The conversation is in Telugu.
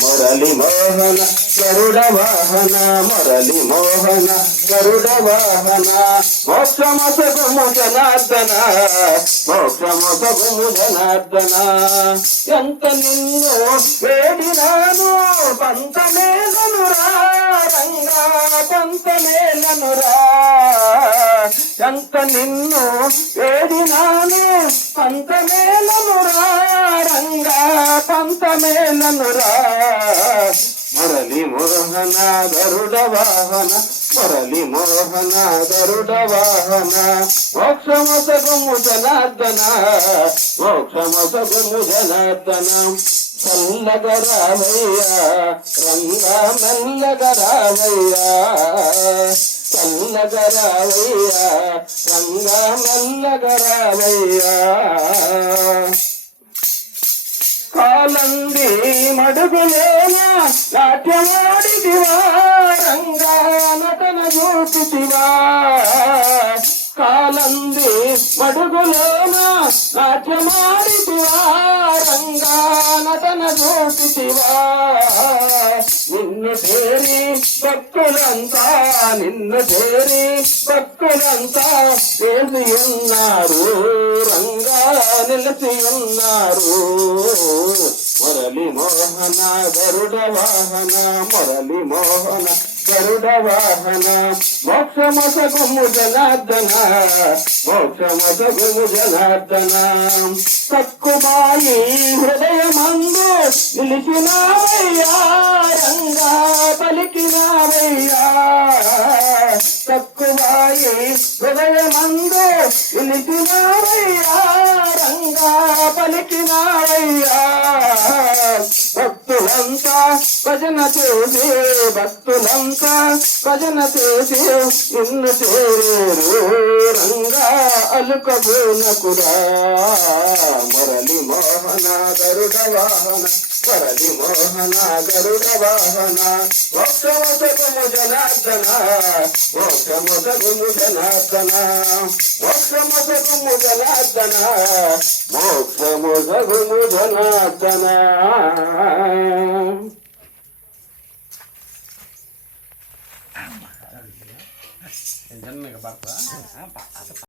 మురళి మోహన గరుడ వాహన మురళి మోహన గరుడ వాహన మోక్షమసగుము జనార్దన మోక్షమసగుము జనార్దన ఎంత నిన్ను వేడినాను పంతమేలనురా రంగా పంతమేలనురా ఎంత నిన్ను వేడినాను పంతమేలనురా రంగా పంతమేలనురా మురళి మోహన గరుడ వాహన మురళి మోహన గరుడ వాహన. మోక్షమసగుము జనార్దన మోక్షమసగుము జనార్దన. చల్లగరావయ్యా రంగా మెల్లగరావయ్యా చల్లగరావయ్యా రంగా మెల్లగరావయ్యా కాలంది మడుగులేన నాట్యమాడిదివా రంగా నటన చూపితివా కాలంది మడుగులోన నాట్యమాడితివా రంగా నటన చూపితివా నిన్ను చేరి భక్తులంతా నిన్ను చేరి భక్తులంతా వేసి ఉన్నారు. రంగా నిలిచి ఉన్నారు. మోహన గరుడ వాహన మురళి మోహన గరుడ వాహన మోక్షమసగుము జనార్దన మోక్షమసగుము జనార్దన. తక్కువాయి హృదయమందు నిలిచినావయ్యా రంగా పలికినావయ్యా తక్కువాయి హృదయమందు నిలిచినావయ్యా రంగా పలికినావయ్యా భక్తులంతా భజన చేసి భక్తులంతా భజన చేసి ఇన్ను చేరేరు రంగా అలుకబోనకురా మరలి మోహన గరుడ వాహన మరలి మోహన గరుడ వాహన. మోక్షమసగుము Janardhana మోక్షమసగుము Janardhana మోక్షమసగుము Janardhana మోక్షమసగుము Janardhana Jangan megabar, Pak. Apa?